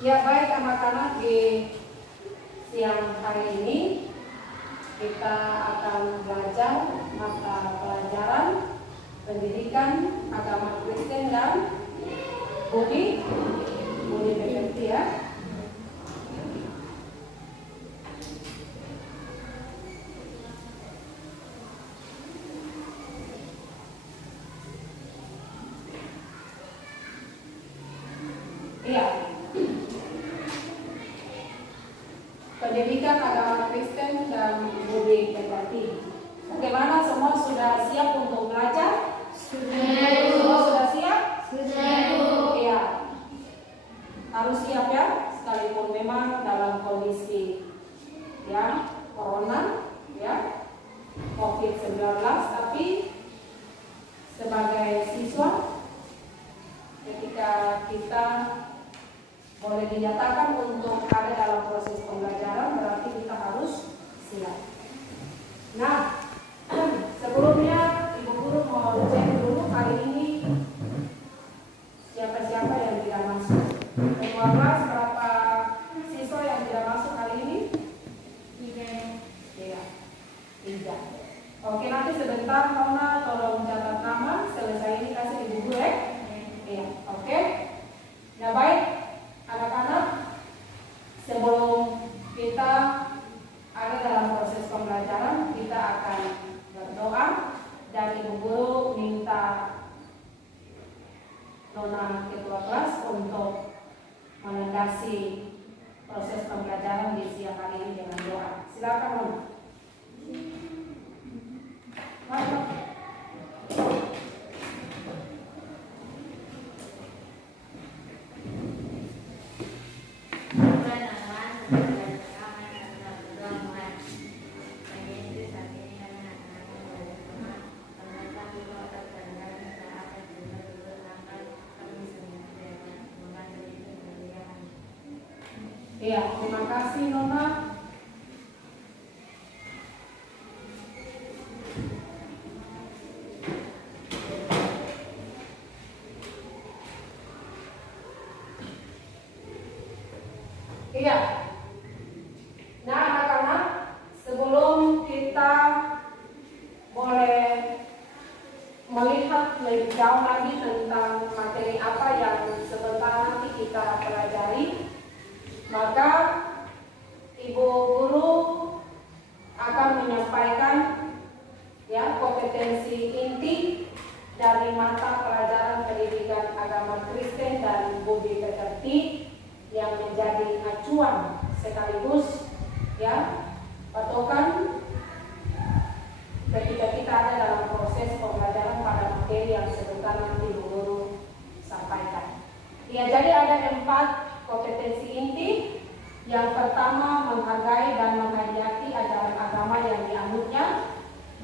Ya baik anak-anak, di siang hari ini kita akan belajar mata pelajaran pendidikan agama Kristen dan budi pekerti ya. Iya. Pendidikan agama Kristen dan budi pekerti. Bagaimana, semua sudah siap untuk belajar? Semua sudah siap? Iya. Harus siap ya, sekalipun memang dalam kondisi ya corona ya COVID-19, tapi sebagai siswa ketika kita boleh dinyatakan untuk ada dalam proses pembelajaran, berarti kita harus siap. Nah, sebelumnya Ibu Guru mau cek dulu hari ini siapa-siapa yang tidak masuk. Semua kelas berapa siswa yang tidak masuk hari ini? 3. Iya, 3. Oke, nanti sebentar Nona tolong catat nama. Selesai ini kasih Ibu Guru ya. Iya, oke. Nah baik anak-anak, sebelum kita ada dalam proses pembelajaran, kita akan berdoa dan Ibu Guru minta Nona ketua kelas untuk mengendasi proses pembelajaran di siang hari ini dengan doa. Silakan Nona. Masuk. Iya, terima kasih Nona. Iya. Nah anak-anak, sebelum kita boleh melihat lebih jauh lagi tentang materi apa yang sebentar nanti kita pelajari, maka Ibu Guru akan menyampaikan ya kompetensi inti dari mata pelajaran pendidikan agama Kristen dan budi pekerti yang menjadi acuan sekaligus ya patokan ketika kita ada dalam proses pembelajaran pada materi yang sebentar nanti Ibu Guru sampaikan. Ya, jadi ada 4 kompetensi inti. Yang pertama, menghargai dan menghayati ajaran agama yang dianutnya.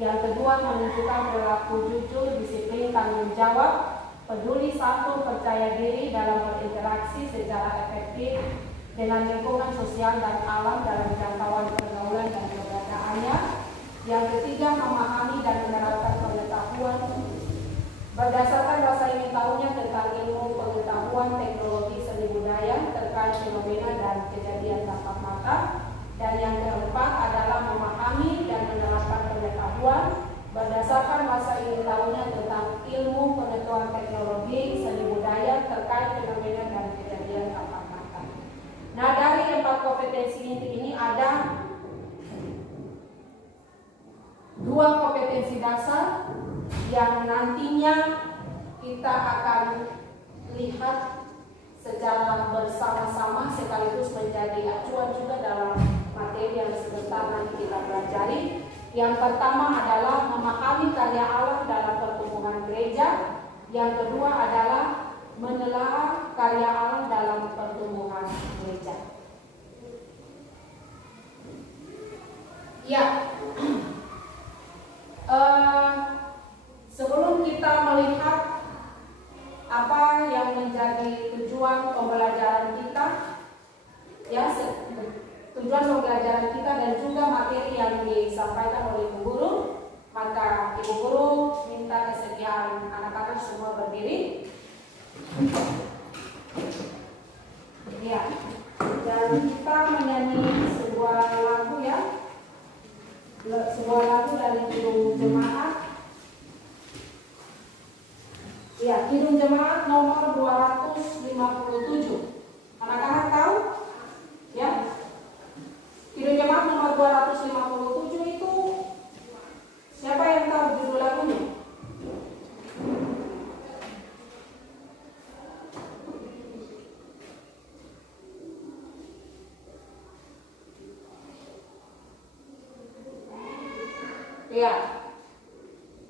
Yang kedua, menunjukkan perilaku jujur, disiplin, tanggung jawab, peduli satu, percaya diri dalam berinteraksi secara efektif dengan lingkungan sosial dan alam dalam jangkauan pergaulan dan keberadaannya. Yang ketiga, memahami dan menerapkan pengetahuan berdasarkan rasa ingin tahunya tentang ilmu pengetahuan, teknologi, seni budaya terkait fenomena dan kejadian tampak mata. Dan yang keempat adalah memahami dan menerapkan pengetahuan berdasarkan rasa ingin tahunya tentang ilmu pengetahuan, teknologi, seni budaya terkait fenomena dan kejadian tampak mata. Nah, dari 4 kompetensi inti ini ada 2 kompetensi dasar yang nantinya kita akan lihat secara bersama-sama sekaligus menjadi acuan juga dalam materi yang sebentar nanti kita pelajari. Yang pertama adalah memahami karya Allah dalam pertumbuhan gereja. Yang kedua adalah menelaah karya Allah dalam pertumbuhan gereja. Ya. Sebelum kita melihat apa yang menjadi tujuan pembelajaran kita, ya tujuan pembelajaran kita dan juga materi yang disampaikan oleh Ibu Guru, maka Ibu Guru minta kesediaan anak-anak semua berdiri. Ya. Dan kita menyanyi sebuah lagu ya, sebuah lagu dari Kidung Jemaat. Ya, Kidung Jemaat nomor 257. Anak-anak tahu? Ya. Kidung Jemaat nomor 257 itu siapa yang tahu judul lagunya? Ya,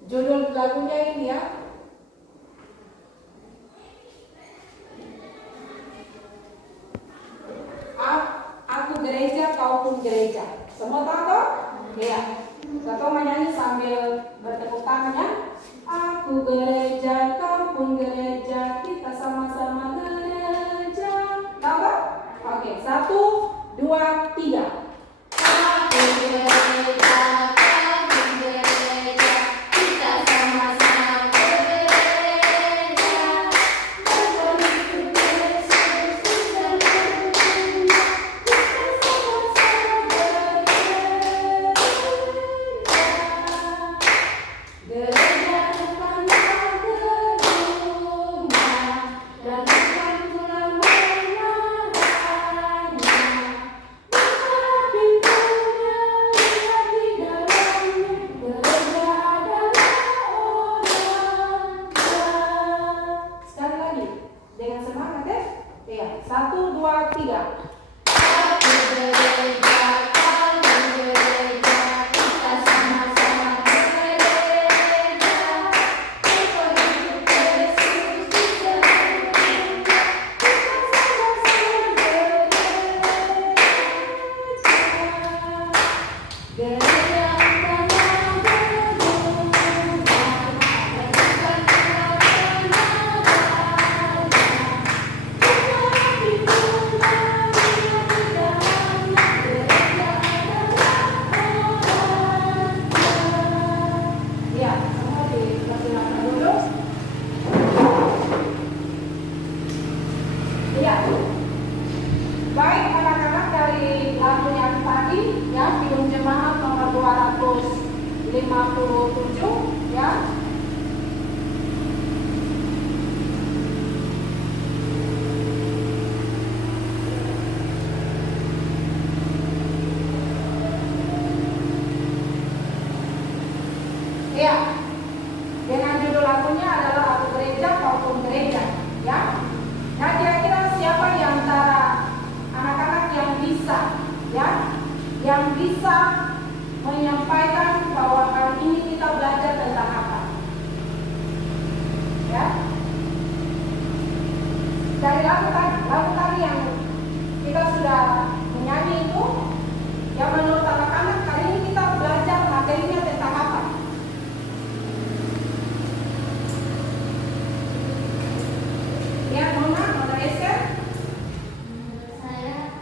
judul lagunya ini ya. Aku gereja, kau pun gereja. Semua tahu toh? Ya. Kita menyanyi sambil bertepuk tangan ya. Aku gereja, kau pun gereja, kita sama-sama gereja. Tahu toh? Oke, 1, 2, 3. Aku gereja. Baik anak-anak, dari lagu yang tadi ya, Kidung Jemaat nomor 257 ya. Ya. Dengan judul lagunya adalah Aku Gereja, Kau Pun Gereja ya. Nah, kira-kira siapa di antara anak-anak yang bisa ya, yang bisa menyampaikan bahwa kali ini kita belajar tentang apa? Ya. Dari lagu tadi yang kita sudah menyanyi itu, yang menurut anak-anak kali ini kita belajar materinya tentang apa? Ya, Nona Esther? Menurut saya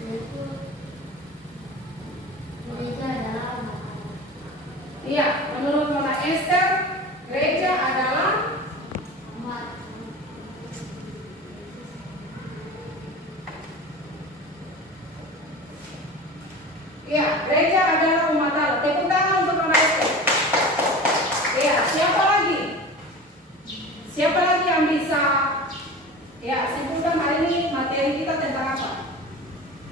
yaitu gereja adalah Iya, menurut Nona Esther, gereja adalah umat. Iya, gereja adalah umat Allah. Tepuk tangan untuk Nona Esther. Iya, siapa lagi? Siapa lagi yang bisa ya simpulkan hari ini materi kita tentang apa?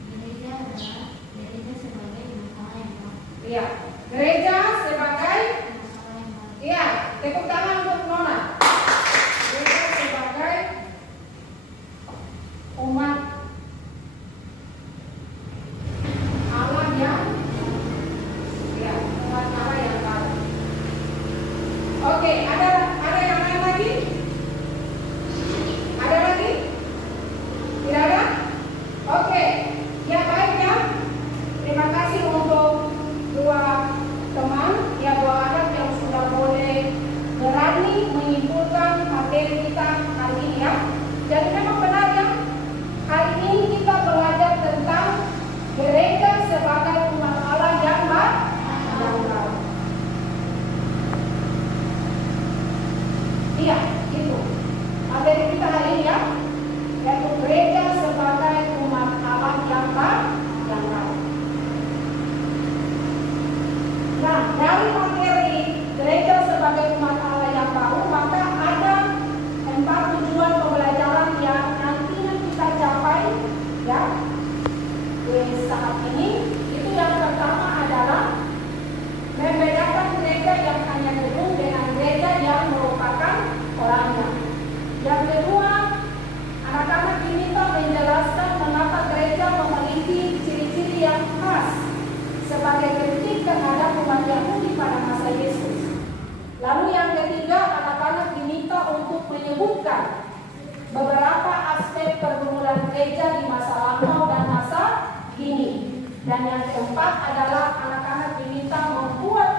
Gereja adalah gereja sebagai masalah yang baik. Iya, gereja sebagai iya, tepuk tangan untuk Nona. Gereja sebagai umat Allah yang ya, umat Allah yang baik. Oke, ada yang lain lagi? Ada lagi? Tidak ada? Oke, ya baik ya. Terima kasih untuk dua teman, ya dua anak yang sudah boleh berani Dan yang keempat adalah anak-anak diminta membuat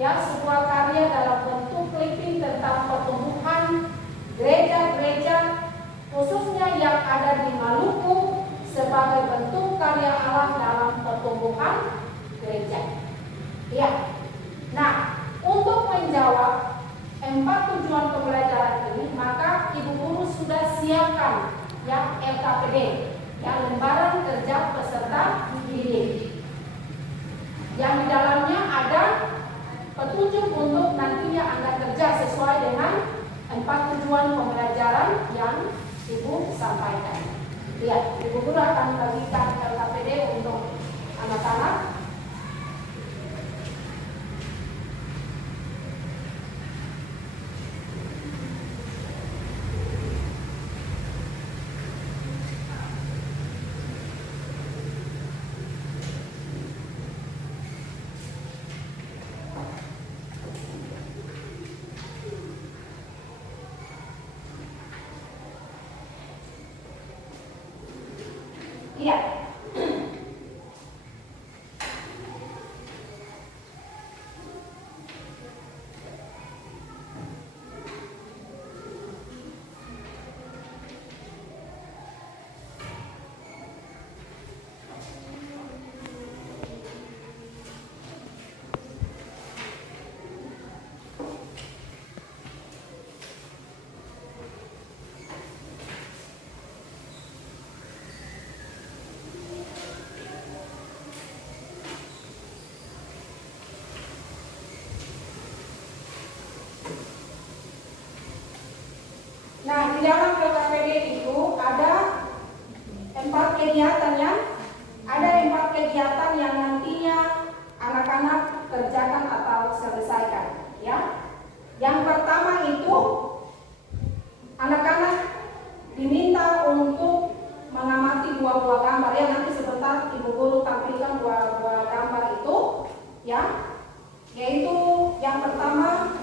sebuah karya dalam bentuk clipping tentang pertumbuhan gereja-gereja khususnya yang ada di Maluku sebagai bentuk karya Allah dalam pertumbuhan gereja. Ya. Nah, untuk menjawab 4 tujuan pembelajaran ini, maka ibu guru sudah siapkan LKPD, lembaran kerja peserta didik, yang di dalamnya ada petunjuk untuk nantinya Anda kerja sesuai dengan 4 tujuan pembelajaran yang ibu sampaikan. Lihat, ibu guru akan bagikan LKPD untuk anak-anak. Iya. Nah, di dalam LKPD itu ada 4 kegiatan ada 4 kegiatan yang nantinya anak-anak kerjakan atau selesaikan, Yang pertama itu anak-anak diminta untuk mengamati 2 buah gambar, nanti sebentar ibu guru tampilkan 2 buah gambar itu, yaitu yang pertama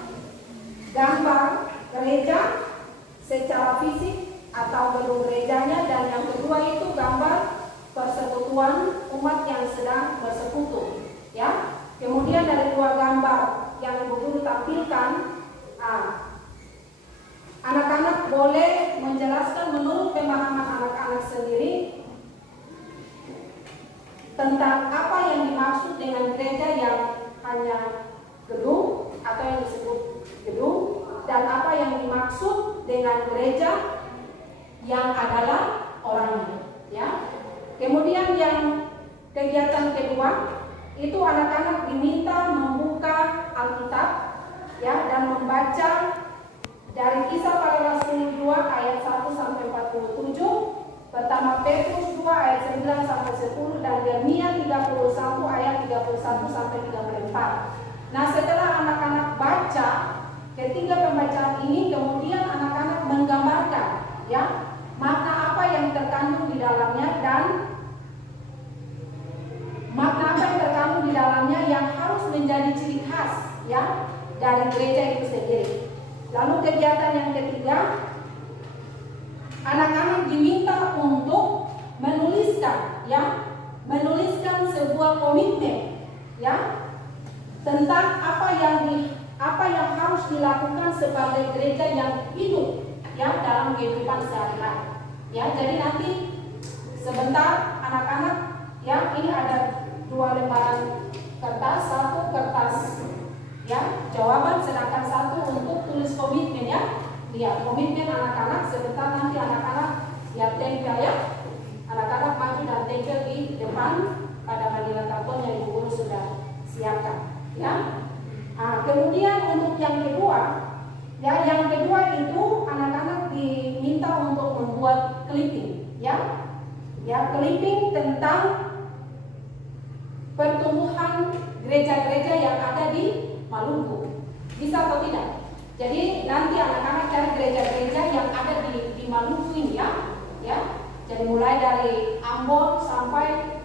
gambar gereja secara fisik atau gedung gerejanya, dan yang kedua itu gambar persekutuan umat yang sedang bersekutu, Kemudian dari 2 gambar yang ibu guru tampilkan, anak-anak boleh menjelaskan menurut pemahaman anak-anak sendiri tentang apa yang dimaksud dengan gereja yang hanya gedung atau yang disebut gedung, dan apa yang dimaksud dengan gereja yang adalah orangnya, Kemudian yang kegiatan kedua itu anak-anak diminta membuka Alkitab, dan membaca dari Kisah Para Rasul 2 ayat 1 sampai 47, pertama Petrus 2 ayat 9 sampai 10, dan Yeremia 31 ayat 31 sampai 34. Nah, setelah anak-anak baca ketiga pembacaan ini, kemudian anak-anak menggambarkan makna apa yang terkandung di dalamnya, dan makna apa yang terkandung di dalamnya yang harus menjadi ciri khas dari gereja itu sendiri. Lalu kegiatan yang ketiga, anak-anak diminta untuk menuliskan sebuah komitmen tentang apa yang harus dilakukan sebagai gereja yang hidup dalam kehidupan sehari-hari. Jadi nanti sebentar anak-anak ini ada 2 lembaran kertas, 1 kertas jawaban, sedangkan 1 untuk tulis komitmen komitmen anak-anak. Sebentar nanti anak-anak tempel anak-anak maju dan tempel di depan pada manila karton yang ibu guru sudah siapkan kemudian untuk yang kedua itu anak-anak diminta untuk membuat clipping clipping tentang pertumbuhan gereja-gereja yang ada di Maluku. Bisa atau tidak? Jadi nanti anak-anak cari gereja-gereja yang ada di Maluku ini Jadi mulai dari Ambon sampai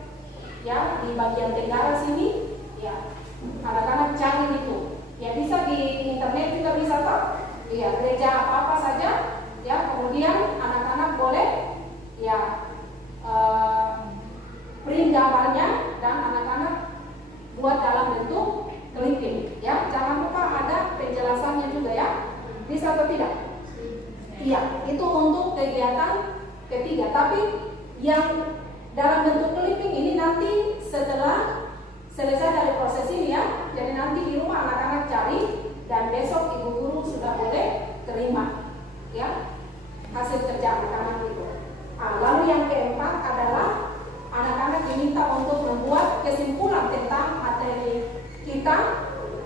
di bagian tenggara sini anak-anak cari itu. Bisa di internet juga bisa gereja apa-apa saja kemudian anak-anak boleh print gambarnya dan Tapi yang dalam bentuk clipping ini nanti setelah selesai dari proses ini ya. Jadi nanti di rumah anak-anak cari dan besok ibu guru sudah boleh terima ya hasil kerja anak-anak itu. Lalu yang keempat adalah anak-anak diminta untuk membuat kesimpulan tentang materi kita,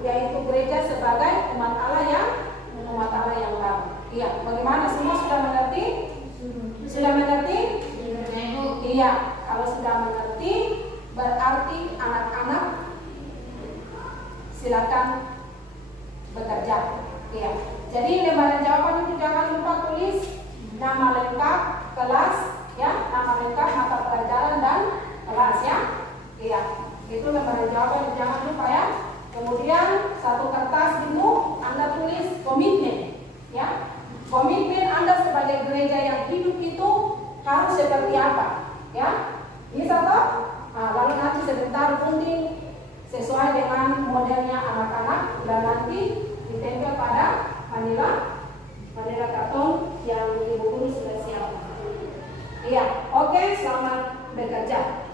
yaitu gereja sebagai umat Allah yang baru. Iya, bagaimana semua sudah mengerti? Sudah mengerti? Iya, kalau sudah mengerti berarti anak-anak silakan bekerja. Iya. Jadi lembaran jawaban itu jangan lupa tulis nama lengkap kelas, ya, nama lengkap mata pelajaran dan kelas ya. Iya. Itu lembaran jawaban jangan lupa ya. Kemudian satu kertas dulu Anda tulis komitmen, ya. Komitmen Anda sebagai gereja yang hidup itu harus seperti apa, ya? Bisa toh? Lalu nanti sebentar gunting sesuai dengan modelnya anak-anak dan nanti ditempel pada manila karton yang ibu guru sudah siapkan. Iya, oke, selamat bekerja.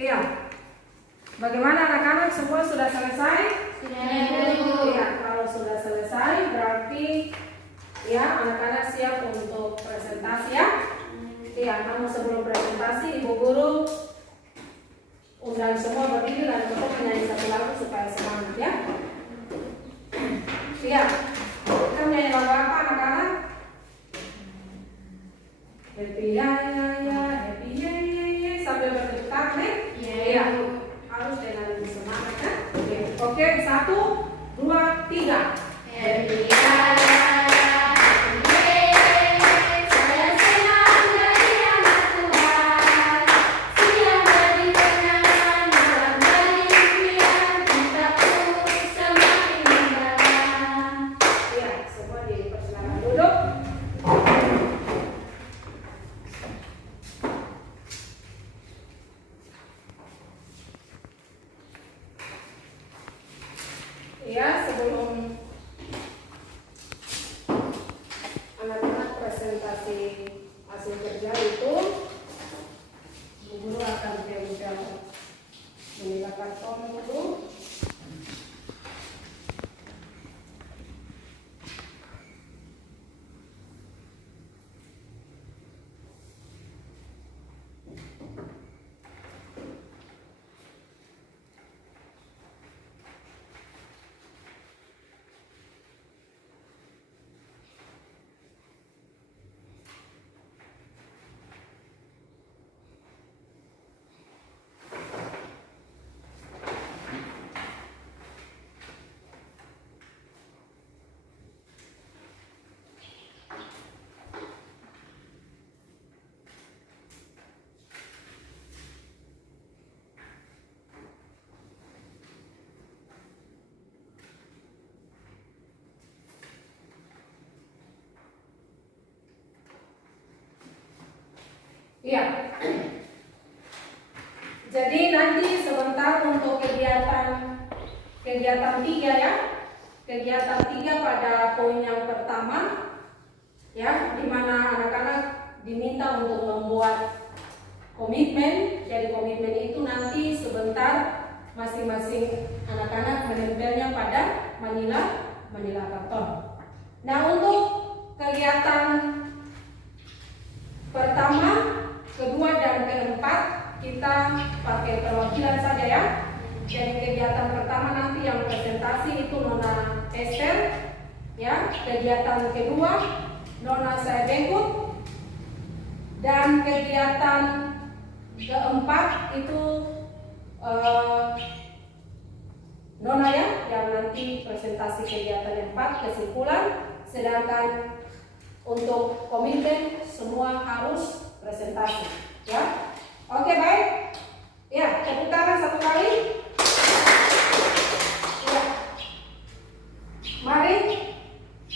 Iya. Bagaimana anak-anak, semua sudah selesai? Sudah. Iya, kalau sudah selesai berarti ya anak-anak siap untuk presentasi ya. Iya, namun sebelum presentasi ibu guru undang semua berdiri dan untuk menyanyi satu lagu supaya semangat ya. Iya. Kita menyanyi lagu apa anak-anak? Happy ya ya ya, happy ya ya ya, sambil bertepuk tangan nih. Iya, harus dengan semangat kan? Oke, 1, 2, 3. Happy saya senang jadi anak Tuhan, siang beri kenangan dalam balik impian cintaku semakin mendalam. Iya, semua dipersilakan duduk. Ya, sebelum anak-anak presentasi hasil kerja itu, Bu Guru akan tempel manila karton dulu. Iya. Jadi nanti sebentar untuk kegiatan 3 ya. Kegiatan 3 pada poin yang pertama ya, di mana anak-anak diminta untuk membuat komitmen. Jadi komitmen itu nanti sebentar masing-masing anak-anak menempelnya pada manila karton. Nah, untuk kegiatan pertama, kedua dan keempat kita pakai perwakilan saja ya. Jadi kegiatan pertama nanti yang presentasi itu Nona Esther, ya. Kegiatan kedua Nona saya Bengkut, dan kegiatan keempat itu Nona ya, yang nanti presentasi kegiatan yang 4 kesimpulan. Sedangkan untuk komite semua harus presentasi, ya. Oke, baik. Ya, tepuk tangan satu kali. Ya. Mari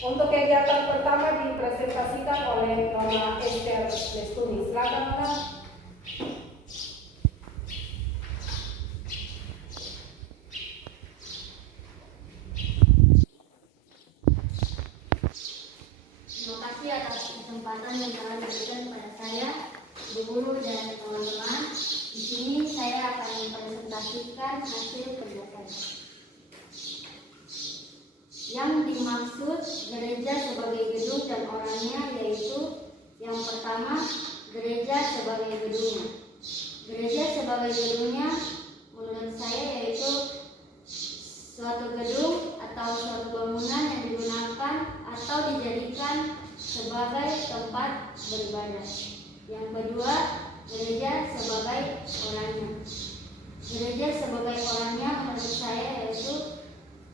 untuk kegiatan pertama dipresentasikan oleh Nona Esther Lestuni. Silakan, Nona. Terima kasih atas kesempatan yang telah diberikan kepada saya, Bu Guru dan teman-teman. Di sini saya akan mempresentasikan hasil kerja saya. Yang dimaksud gereja sebagai gedung dan orangnya yaitu yang pertama, gereja sebagai gedungnya. Gereja sebagai gedungnya menurut saya yaitu suatu gedung atau suatu bangunan yang digunakan atau dijadikan sebagai tempat beribadah. Yang kedua, gereja sebagai orangnya. Gereja sebagai orangnya menurut saya yaitu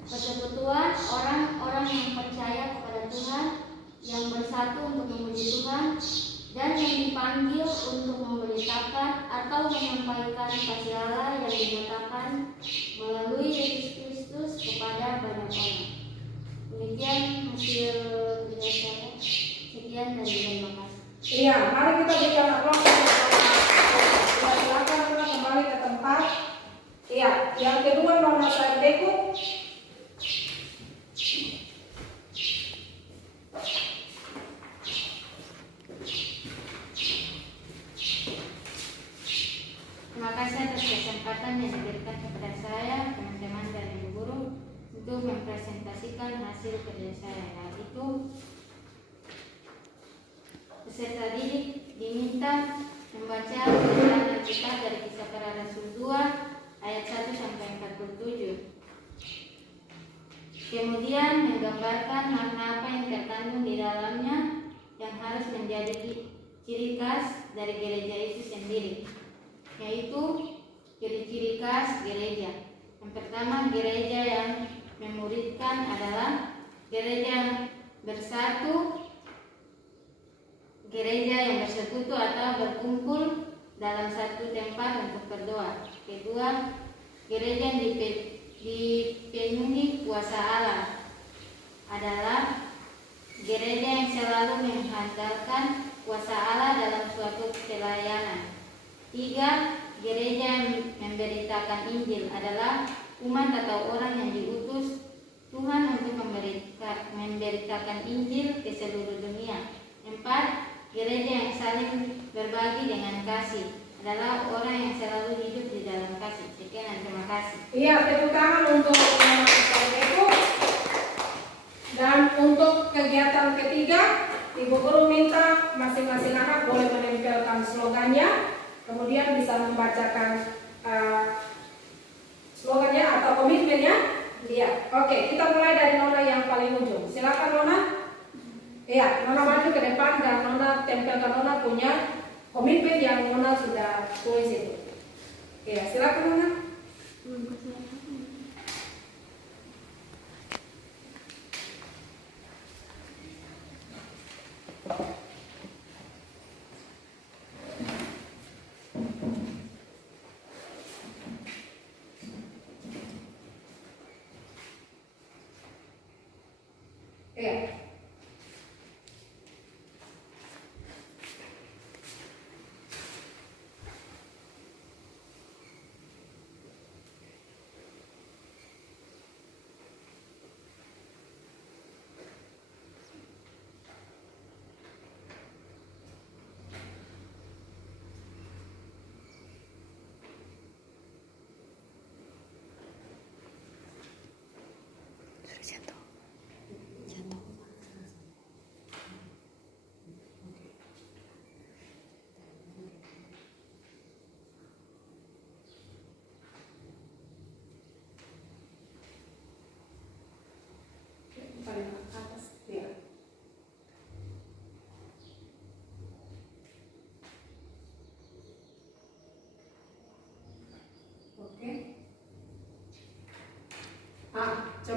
persekutuan orang-orang yang percaya kepada Tuhan, yang bersatu untuk memuji Tuhan, dan yang dipanggil untuk memberitakan atau menyampaikan kasih Allah yang dinyatakan melalui Yesus Kristus kepada banyak orang. Demikian hasil kerja saya. Sekian dan terima kasih. Iya, mari kita berikan aplaus. Ya, silakan Nona kembali ke tempat. Iya, yang kedua Nona saya Bengkut. Terima kasih atas kesempatan yang diberikan kepada saya, teman-teman dan Ibu Guru untuk mempresentasikan hasil kerja saya, yaitu peserta didik diminta membaca bacaan Alkitab dari Kisah Para Rasul 2 ayat 1 sampai 47. Kemudian menggambarkan makna apa yang terkandung di dalamnya yang harus menjadi ciri khas dari gereja itu sendiri, yaitu ciri-ciri khas gereja. Yang pertama, gereja yang memuridkan adalah gereja yang bersatu, gereja yang bersekutu atau berkumpul dalam satu tempat untuk berdoa. Kedua, gereja yang dipenuhi kuasa Allah adalah gereja yang selalu mengandalkan kuasa Allah dalam suatu pelayanan. Tiga, gereja yang memberitakan Injil adalah umat atau orang yang diutus Tuhan untuk memberitakan Injil ke seluruh dunia. Empat, gereja yang saling berbagi dengan kasih adalah orang yang selalu hidup di dalam kasih. Sekian dan terima kasih. Iya, tepuk tangan untuk Nona saya Bengkut. Dan untuk kegiatan ketiga, Ibu Guru minta masing-masing anak boleh menempelkan slogannya, kemudian bisa membacakan slogannya atau komitmennya. Iya, oke, kita mulai dari Nona yang paling ujung. Silakan Nona. Iya, Nona maju ke depan dan Nona tempelkan Nona punya komitmen yang Nona sudah tulis itu. Iya, silakan Nona. Iya.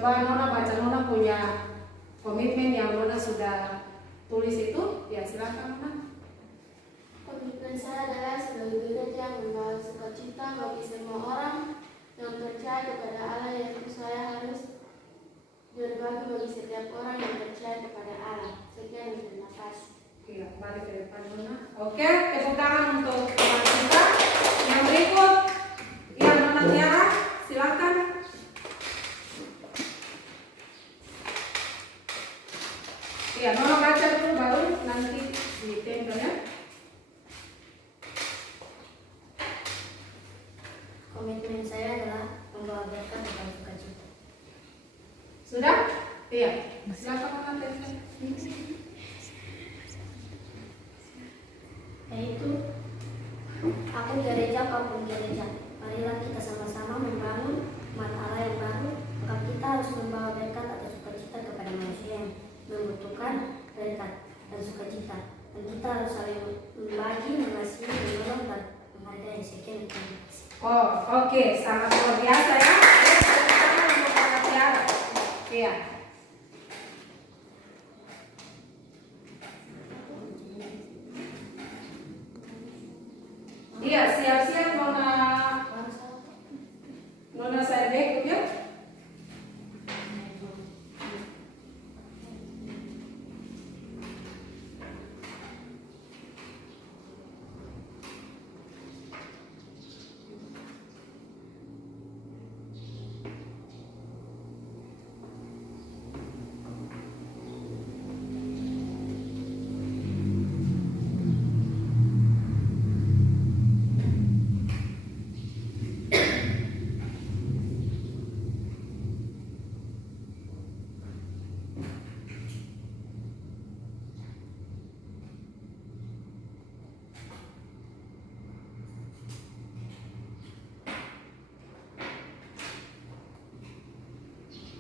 Coba Nona baca Nona punya komitmen yang Nona sudah tulis itu. Ya silakan Nona. Komitmen saya adalah sebagai gereja membawa sukacita bagi semua orang yang percaya kepada Allah, yaitu saya harus berbagi bagi setiap orang yang percaya kepada Allah. Sekian, terima kasih. Iya, balik ke depan Nona. Oke, tepuk tangan untuk teman kita. Yang berikut, ya Nona Tiara, silakan. Ya, Nona baca dulu baru nanti ditempel ya. Komitmen saya adalah membawa berkat dan sukacita. Sudah? Iya. Silakan Nona tempel. Yaitu, aku gereja, kau pun gereja. Marilah kita sama-sama membangun umat Allah yang baru. Maka kita harus membawa berkat atau sukacita kepada manusia yang membutuhkan berkat dan sukacita. Dan kita harus saling membagi, mengasihi, menolong dan menghargai. Sekian, terima kasih. Oh, oke, sangat luar biasa ya. Tepuk tangan untuk Nona Tiara. Iya. Iya, siap-siap Nona saya ikut ya.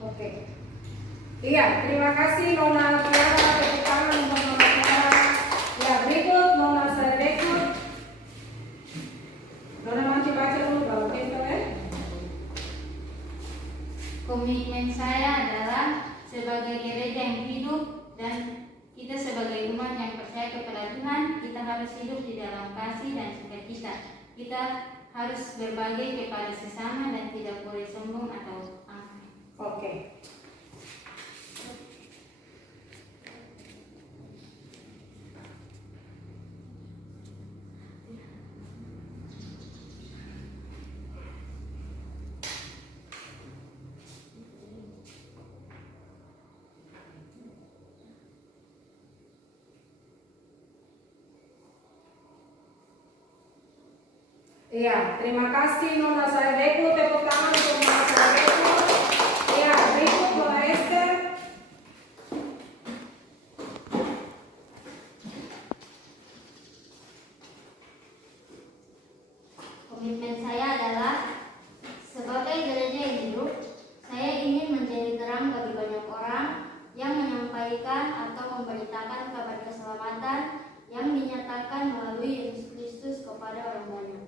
Oke. Iya, terima kasih Nona Tiara. Tepuk tangan untuk Nona Tiara. Ya, berikut Nona saya rekrut. Nona masih baca dulu baru tempel ya. Komitmen saya adalah sebagai gereja yang hidup dan kita sebagai umat yang percaya kepada Tuhan, kita harus hidup di dalam kasih dan sukacita. Kita harus berbagi kepada sesama dan tidak boleh sombong atau angkuh. Oke. Iya, terima kasih Nona saya rekrut. Tepuk tangan untuk Nona saya rekrut. Iya, berikut Nona Esther. Komitmen saya adalah sebagai gereja yang hidup, saya ingin menjadi terang bagi banyak orang yang menyampaikan atau memberitakan kabar keselamatan yang dinyatakan melalui Yesus Kristus kepada orang banyak.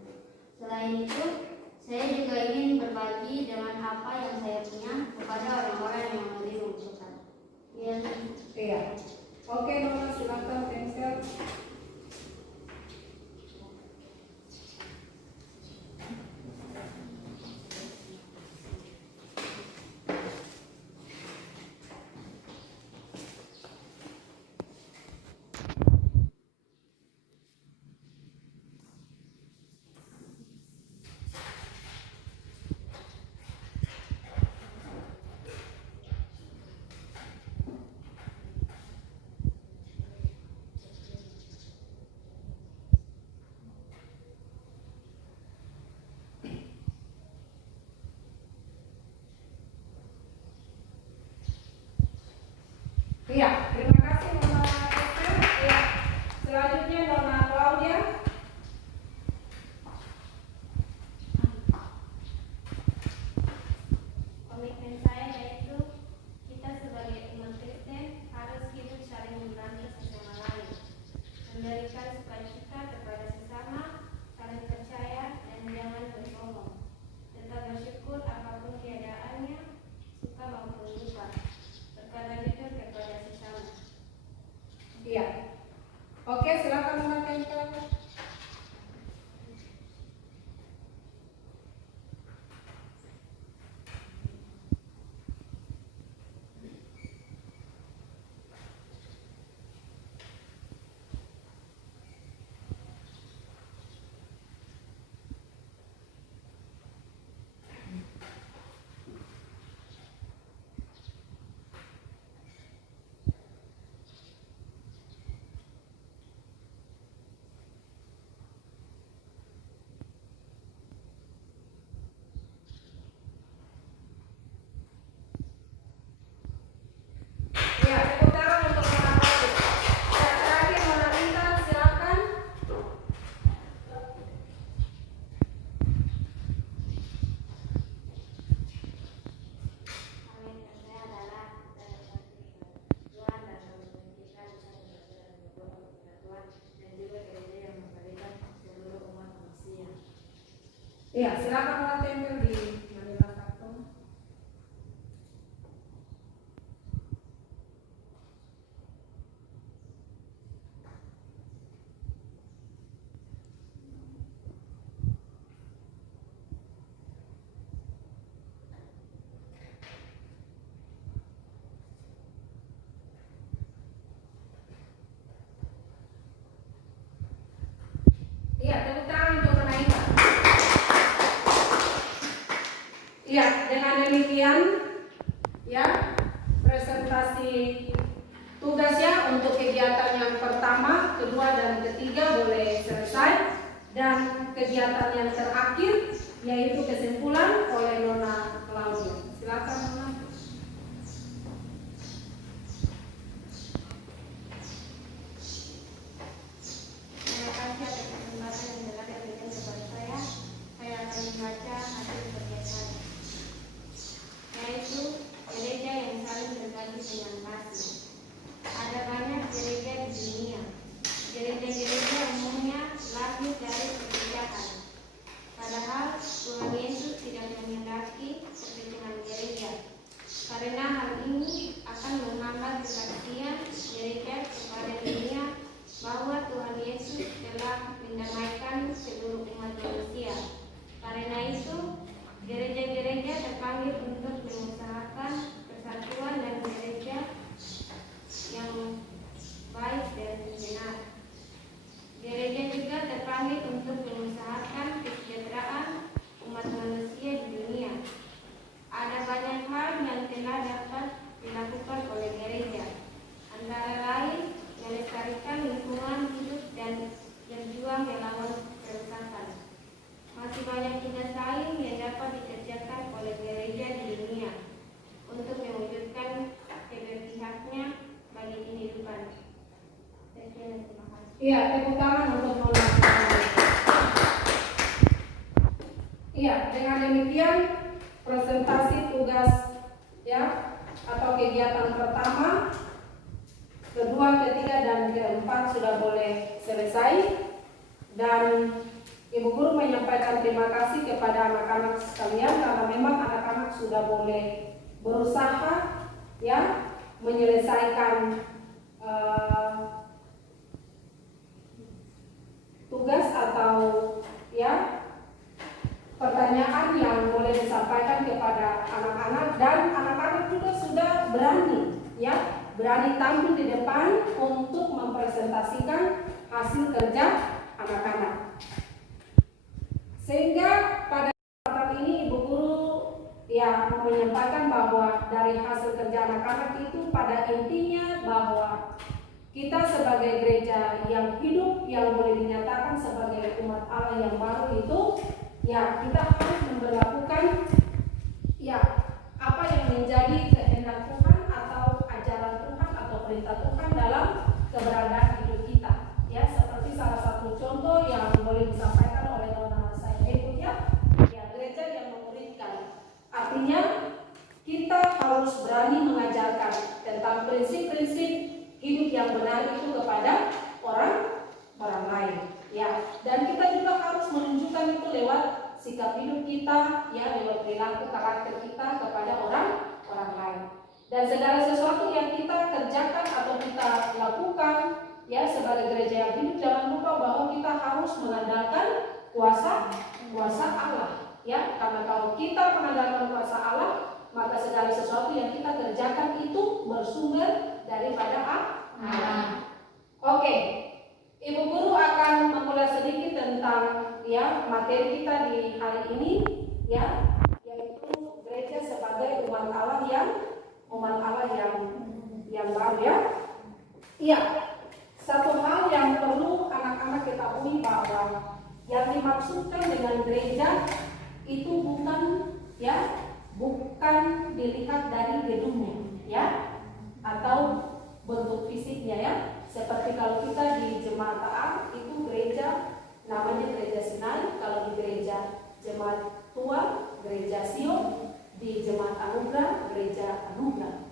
Selain itu, saya juga ingin berbagi dengan apa yang saya punya kepada orang-orang yang lebih membutuhkan. Iya. Oke Nona, silakan tempel. Iya, dengan demikian ya presentasi tugasnya untuk kegiatan yang pertama, kedua, dan ketiga boleh selesai, dan kegiatan yang terakhir yaitu kesimpulan oleh Nona Claudia. Silakan Nona. Terima kasih atas kesempatan yang telah diberikan kepada saya. Saya akan membaca hasil kerja saya, yaitu gereja yang saling berbagi dengan kasih. Ada banyak gereja di dunia. Gereja-gereja umumnya lahir dari perpecahan. Padahal Tuhan Yesus tidak menghendaki perpecahan gereja. Karena hal ini akan menghambat kesaksian gereja kepada dunia bahwa Tuhan Yesus telah mendamaikan seluruh umat manusia. Karena itu, gereja-gereja terpanggil untuk mengusahakan persatuan dan gereja yang baik dan benar. Gereja juga terpanggil untuk mengusahakan kesejahteraan umat manusia di dunia. Ada banyak hal yang telah dapat dilakukan oleh gereja, antara lain melestarikan lingkungan hidup dan berjuang melawan kerusakan. Masih banyak tugas lain yang dapat dikerjakan oleh gereja di dunia untuk mewujudkan keberpihakannya bagi kehidupan. Terima kasih. Iya, tepuk tangan untuk Nona. Iya, dengan demikian presentasi tugas ya atau kegiatan pertama, kedua, ketiga, dan keempat sudah boleh selesai, dan Ibu Guru menyampaikan terima kasih kepada anak-anak sekalian karena memang anak-anak sudah boleh berusaha ya menyelesaikan tugas atau ya pertanyaan yang boleh disampaikan kepada anak-anak, dan anak-anak juga sudah berani tampil di depan untuk mempresentasikan hasil kerja anak-anak. Sehingga pada kesempatan ini Ibu Guru ya menyampaikan bahwa dari hasil kerja anak-anak itu pada intinya bahwa kita sebagai gereja yang hidup, yang boleh dinyatakan sebagai umat Allah yang baru itu, ya kita harus memperlakukan ya apa yang menjadi kehendak Tuhan atau ajaran Tuhan atau perintah Tuhan dalam keberadaan hidup kita. Ya, seperti salah satu contoh yang boleh disampaikan oleh Nona saya berikutnya, ya gereja yang memuridkan. Artinya kita harus berani mengajarkan tentang prinsip-prinsip hidup yang benar itu kepada orang lain, ya. Dan kita juga harus menunjukkan itu lewat sikap hidup kita, ya, lewat perilaku karakter kita kepada orang lain. Dan segala sesuatu yang kita kerjakan atau kita lakukan, ya, sebagai gereja yang hidup, jangan lupa bahwa kita harus mengandalkan kuasa Allah, ya. Karena kalau kita mengandalkan kuasa Allah, maka segala sesuatu yang kita kerjakan itu bersumber daripada Allah. Oke, Ibu Guru akan memulai sedikit tentang ya materi kita di hari ini, ya, yaitu gereja sebagai umat Allah yang baru, ya. Iya, satu hal yang perlu anak-anak ketahui bahwa yang dimaksudkan dengan gereja itu bukan dilihat dari gedungnya, ya, atau bentuk fisiknya, ya. Seperti kalau kita di Jemaat Ta'am itu gereja namanya gereja Sinai, kalau di gereja Jemaat Tua gereja Sion, di Jemaat Anugerah gereja Anugerah.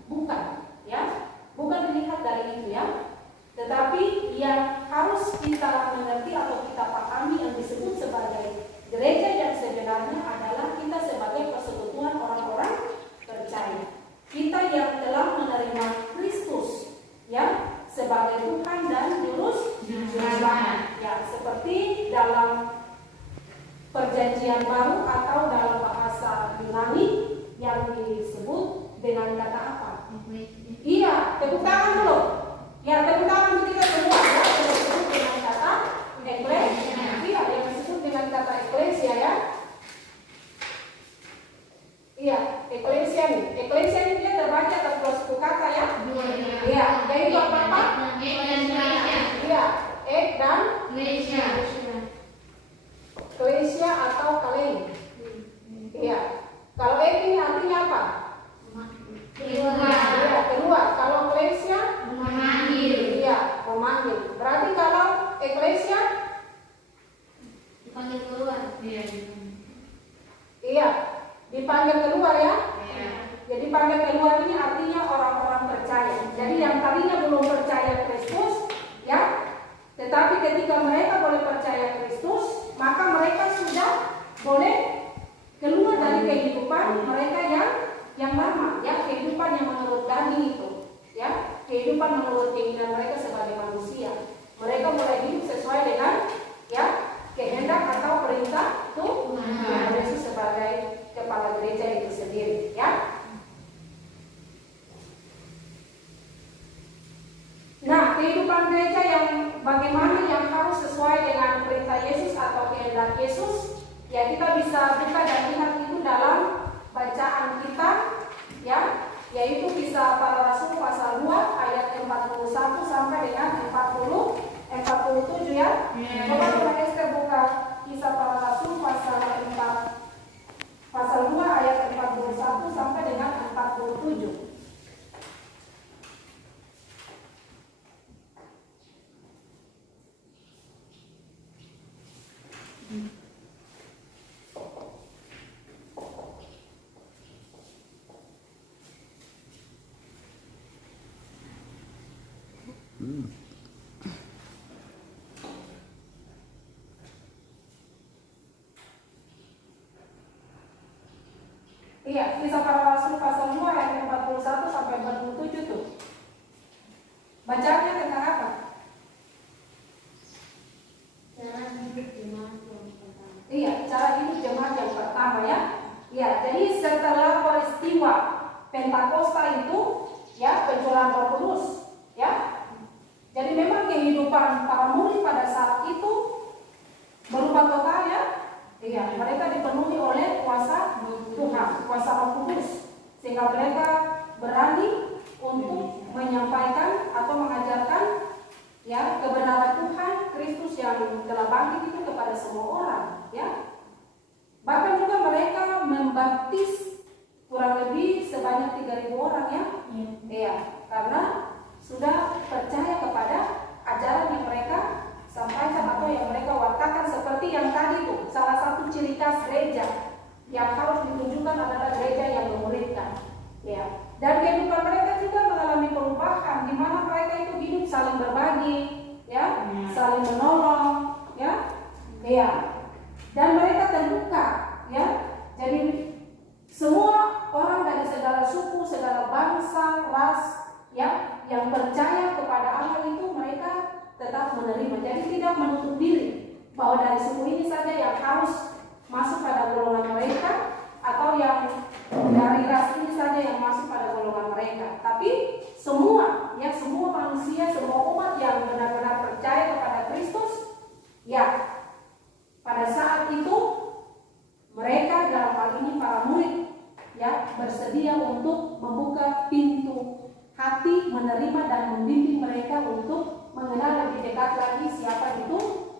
Bukan dilihat dari itu, ya. Tetapi yang harus kita mengerti atau kita pahami yang disebut sebagai gereja yang sebenarnya adalah kita sebagai persekutuan orang-orang percaya. Kita yang telah menerima Kristus, ya, sebagai Tuhan dan Juru Selamat. Ya, seperti dalam Perjanjian Baru atau dalam bahasa Yunani yang disebut dengan kata apa? Iya, tepuk tangan dulu. Ya, tepuk tangan kita semua, ya, disebut dengan kata eklesia. Iya, eklesia nih. Eklesia ini dia terbagi atas dua suku kata ya. Iya, yaitu apa? Iya, ek dan eklesia atau kalei. Iya. Kalau ek ini artinya apa? Iya, keluar. Kalau eklesia iya, memanggil. Berarti kalau eklesia dipanggil keluar. iya, dipanggil keluar ya. Jadi panggil keluar ini artinya orang-orang percaya. Jadi yang tadinya belum percaya Kristus, ya, tetapi ketika mereka boleh percaya Kristus, maka mereka sudah boleh keluar dari kehidupan mereka yang lama, ya, kehidupan yang menurut daging itu, ya, kehidupan menurut keinginan mereka sebagai manusia. Mereka mulai hidup sesuai dengan, ya, kehendak atau perintah Tuhan Yesus sebagai kepala gereja itu sendiri, ya. Nah, kehidupan gereja yang bagaimana yang harus sesuai dengan perintah Yesus atau kehendak Yesus, ya kita bisa buka dan lihat itu dalam bacaan kita, ya, yaitu Kisah Para Rasul pasal 2 ayat 41 sampai dengan 47 ya. Coba Saudara Esther buka Kisah Para Rasul pasal 2 ayat 41 sampai dengan 47. Iya, Kisah Para Rasul pasal 2 ayat 41 sampai 47 tuh. Bacanya tentang apa? Cara hidup jemaat yang pertama. Iya, cara hidup jemaat yang pertama ya. Iya, jadi setelah peristiwa Pentakosta itu, ya, pencurahan Roh Kudus, ya. Jadi memang kehidupan para murid pada saat itu berubah total ya. Iya, mereka dipenuhi oleh kuasa Tuhan, kuasa Roh Kudus, sehingga mereka berani untuk menyampaikan atau mengajarkan, ya, kebenaran Tuhan Kristus yang telah bangkit itu kepada semua orang, ya. Bahkan juga mereka membaptis kurang lebih sebanyak 3.000 orang ya. Iya, karena sudah percaya kepada ajaran yang mereka sampaikan atau yang mereka wartakan, seperti yang tadi tuh, salah satu ciri khas gereja yang harus ditunjukkan adalah gereja yang memuridkan, ya. Dan kehidupan mereka juga mengalami perubahan, di mana mereka itu hidup saling berbagi, ya, saling menolong, ya, ya. Dan mereka terbuka, ya. Jadi semua orang dari segala suku, segala bangsa, ras, ya, yang percaya kepada Allah itu mereka tetap menerima. Jadi tidak menutup diri bahwa dari suku ini saja yang harus masuk pada golongan mereka, atau yang dari ras ini saja yang masuk pada golongan mereka. Tapi semua, ya, semua manusia, semua umat yang benar-benar percaya kepada Kristus, ya, pada saat itu mereka dalam hal ini para murid, ya, bersedia untuk membuka pintu hati, menerima dan membimbing mereka untuk mengenal lebih dekat lagi siapa itu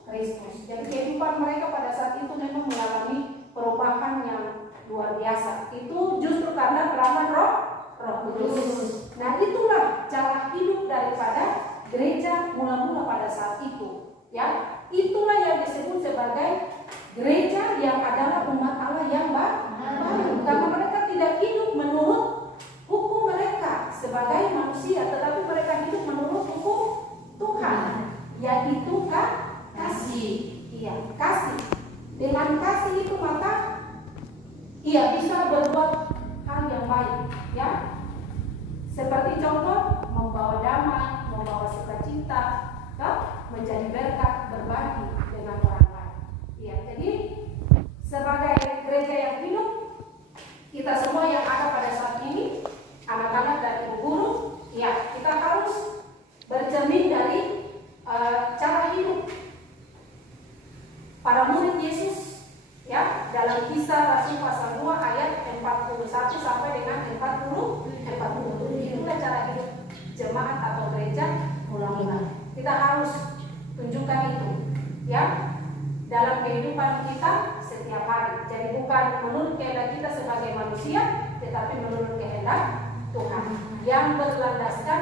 Kristus. Jadi kehidupan mereka pada saat itu memang mengalami perubahan yang luar biasa. Itu justru karena peranan Roh Kudus. Nah, itulah cara hidup daripada gereja mula-mula pada saat itu, ya. Itulah yang disebut sebagai gereja yang adalah umat Allah yang baru. Karena mereka tidak hidup menurut hukum mereka sebagai manusia, tetapi mereka hidup menurut hukum Tuhan, yaitu kasih. Iya, kasih. Dengan kasih itu maka ia bisa berbuat hal yang baik, ya. Seperti contoh membawa damai, membawa sukacita, menjadi berkat, berbagi dengan orang lain. Iya, jadi sebagai gereja yang hidup, kita semua yang ada pada saat ini, anak-anak dan ibu guru, ya, kita harus bercermin dari cara hidup para murid Yesus, ya, dalam Kisah Rasul pasal 2 ayat 41 dengan 40. Itulah cara hidup jemaat atau gereja mula-mula. Kita harus tunjukkan itu, ya, dalam kehidupan kita setiap hari. Jadi bukan menurut kehendak kita sebagai manusia, tetapi menurut kehendak Tuhan yang berlandaskan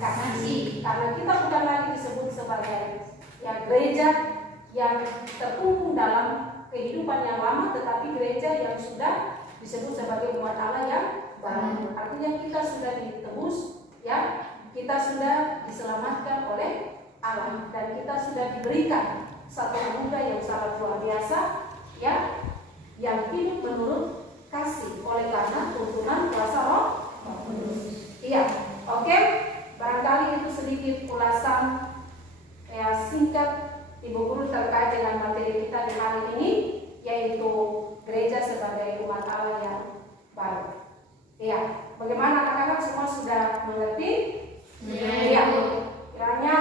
kasih. Karena kita bukan lagi disebut sebagai gereja yang terkungkung dalam kehidupan yang lama, tetapi gereja yang sudah disebut sebagai umat Allah yang baru. Artinya kita sudah ditebus, ya, kita sudah diselamatkan oleh Allah, dan kita sudah diberikan satu anugerah yang sangat luar biasa, ya, yang hidup menurut kasih oleh karena tuntunan kuasa Roh Kudus. Iya, oke. Barangkali itu sedikit ulasan singkat Ibu Guru terkait dengan materi kita di hari ini, yaitu gereja sebagai umat Allah yang baru. Iya, bagaimana anak-anak semua sudah mengerti? Iya. Kiranya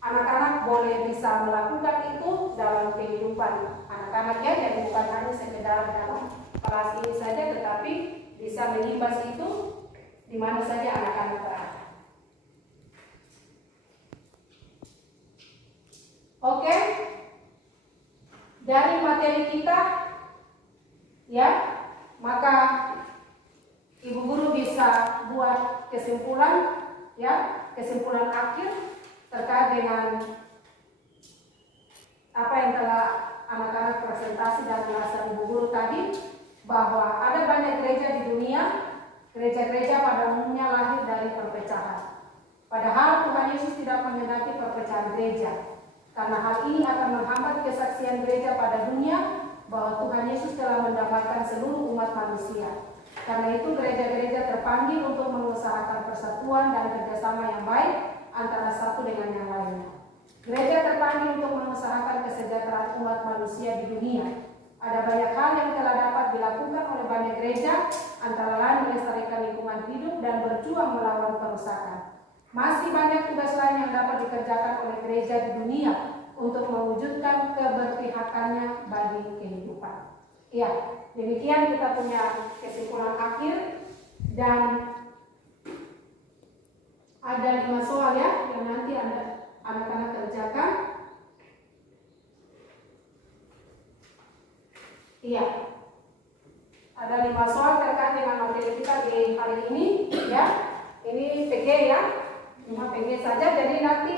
anak-anak boleh bisa melakukan itu dalam kehidupan anak-anak, ya, jadi bukan hanya sekedar dalam kelas ini saja, tetapi bisa mengimbas itu di mana saja anak-anak berada. Oke, dari materi kita, ya, maka Ibu Guru bisa buat kesimpulan, ya, kesimpulan akhir terkait dengan apa yang telah anak-anak presentasi dan penjelasan Ibu Guru tadi, bahwa ada banyak gereja di dunia. Gereja-gereja pada umumnya lahir dari perpecahan. Padahal Tuhan Yesus tidak menghendaki perpecahan gereja, karena hal ini akan menghambat kesaksian gereja pada dunia bahwa Tuhan Yesus telah mendamaikan seluruh umat manusia. Karena itu gereja-gereja terpanggil untuk mengusahakan persatuan dan kerjasama yang baik antara satu dengan yang lainnya. Gereja terpanggil untuk mengusahakan kesejahteraan umat manusia di dunia. Ada banyak hal yang telah dapat dilakukan oleh banyak gereja, antara lain melestarikan lingkungan hidup dan berjuang melawan kerusakan. Masih banyak tugas lain yang dapat dikerjakan oleh gereja di dunia untuk mewujudkan keberpihakannya bagi kehidupan. Ya, demikian kita punya kesimpulan akhir, dan ada 5 soal, ya, yang nanti anak-anak kerjakan. Iya, ada 5 soal terkait dengan materi kita di hari ini, ya. Ini PG, ya, cuma PG saja. Jadi nanti,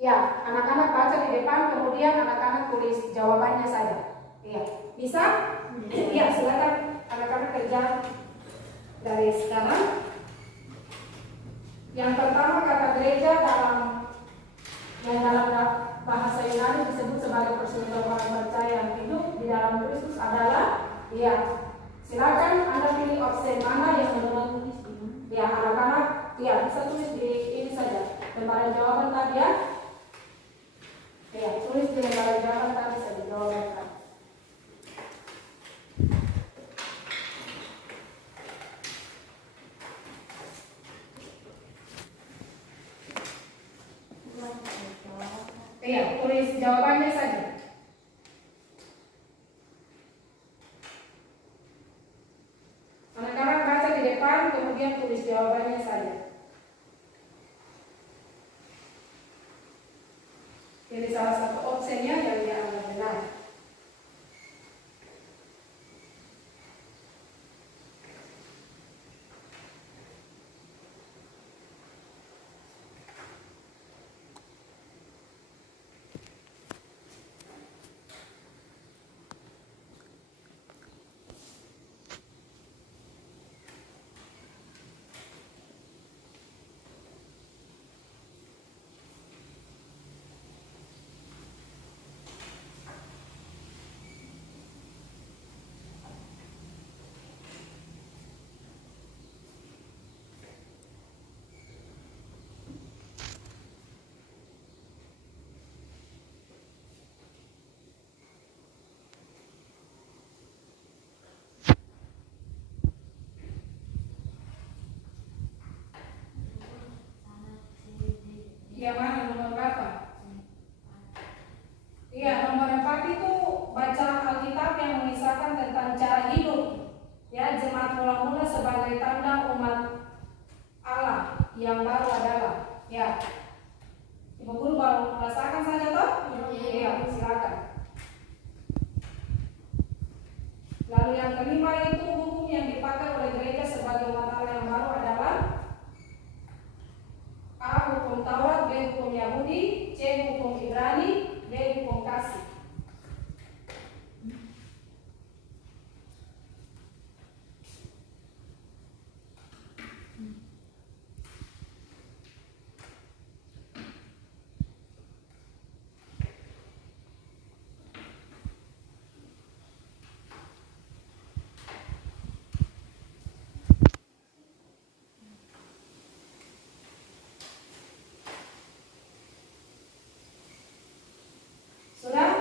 ya, anak-anak baca di depan, kemudian anak-anak tulis jawabannya saja. Iya, bisa? Iya, silakan anak-anak kerja dari sekarang. Yang pertama, kata gereja yang dalam bahasa Yunani disebut sebagai persekutuan orang percaya yang hidup di dalam Kristus adalah, ya, silakan Anda pilih opsi mana yang menurut, ya, anak-anak, ya, bisa tulis di ini saja, lembaran jawaban tadi, ya. Ya, tulis di lembaran jawaban tadi saja jawaban. Iya, tulis jawabannya saja. Anak-anak baca di depan, kemudian tulis jawabannya saja. Pilih salah satu opsinya yang dianggap benar. Saudara, itu hukum yang dipakai oleh gereja sebagai umat Allah yang baru adalah A. Hukum Taurat, B. Hukum Yahudi, C. Hukum Ibrani, D. Hukum kasih. Sudah?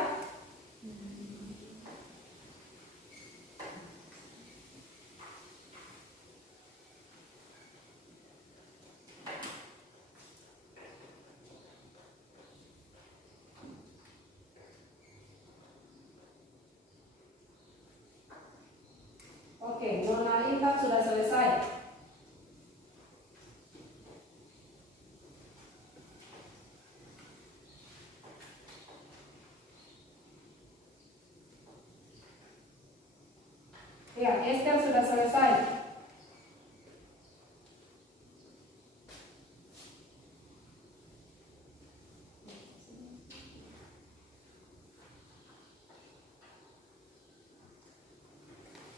Oke, nona Intan sudah selesai. Ya, Esther sudah selesai.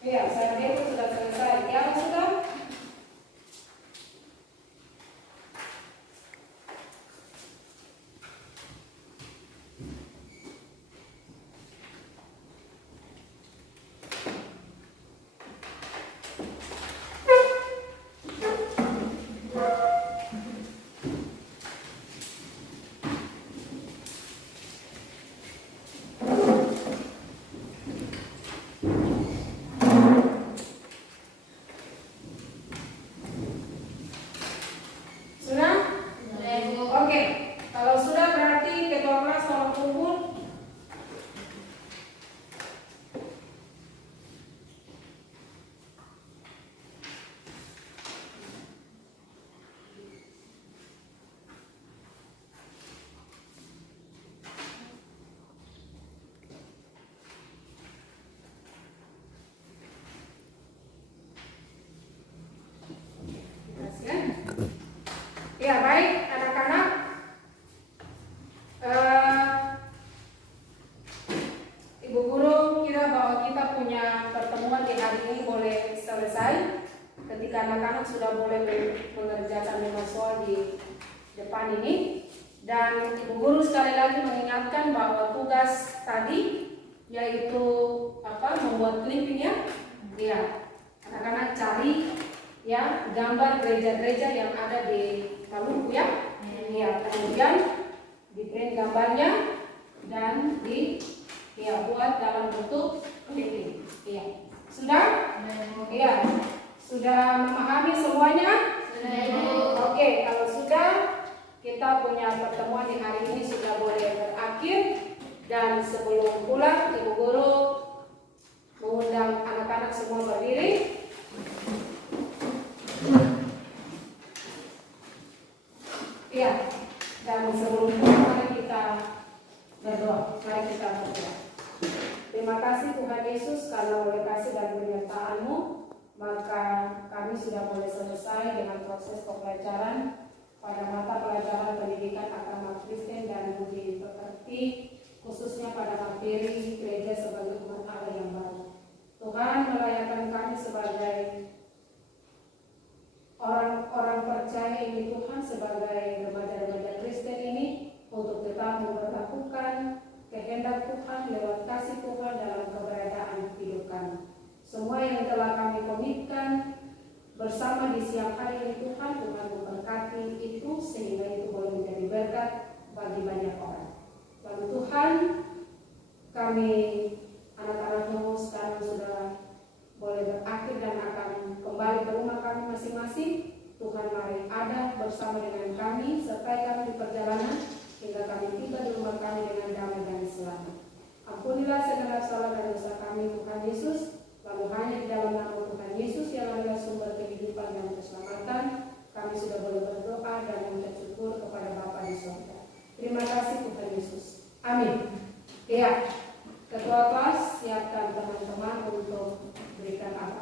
Ya, saya itu sudah selesai. Ya, sudah? Sudah? Oke, kalau sudah berarti ketua kelas tolong kumpul. Ya, baik anak-anak. Ibu guru kira bahwa kita punya pertemuan di hari ini boleh selesai ketika anak-anak sudah boleh mengerjakan 5 soal di depan ini. Dan ibu guru sekali lagi mengingatkan bahwa tugas tadi yaitu membuat clipping ya. Ya, anak-anak cari ya gambar gereja-gereja yang ada di Maluku ya. Ya, kemudian di print gambarnya dan buat dalam bentuk clipping. Iya. Sudah? Iya. Sudah memahami semuanya? Sudah. Oke, kalau sudah, kita punya pertemuan di hari ini sudah boleh berakhir. Dan sebelum pulang, ibu guru mengundang anak-anak semua berdiri. Iya, dan sebelum mari kita berdoa. Mari kita berdoa. Terima kasih Tuhan Yesus karena oleh kasih dan penyertaan-Mu, maka kami sudah boleh selesai dengan proses pembelajaran pada mata pelajaran pendidikan agama Kristen dan budi pekerti, khususnya pada materi gereja sebagai umat Allah yang baru. Tuhan melayakkan kami sebagai orang-orang percaya ini Tuhan, sebagai remaja-remaja Kristen ini, untuk tetap memperlakukan kehendak Tuhan lewat kasih Tuhan dalam keberadaan hidup kami. Semua yang telah kami komitkan bersama di siang hari ini Tuhan memberkati itu sehingga itu boleh menjadi berkat bagi banyak orang. Lalu Tuhan, kami anak-anak-Mu sekarang sudah boleh berakhir dan akan kembali ke rumah kami masing-masing. Tuhan, mari ada bersama dengan kami, sertai kami di perjalanan hingga kami tiba di rumah kami dengan damai dan selamat. Ampunilah segala salah dan dosa kami Tuhan Yesus, lalu hanya di dalam nama Tuhan Yesus yang adalah sumber kehidupan dan keselamatan, kami sudah boleh berdoa dan mengucap syukur kepada Bapa di surga. Terima kasih Tuhan Yesus. Amin. Ya, ketua kelas siapkan teman-teman untuk memberikan apa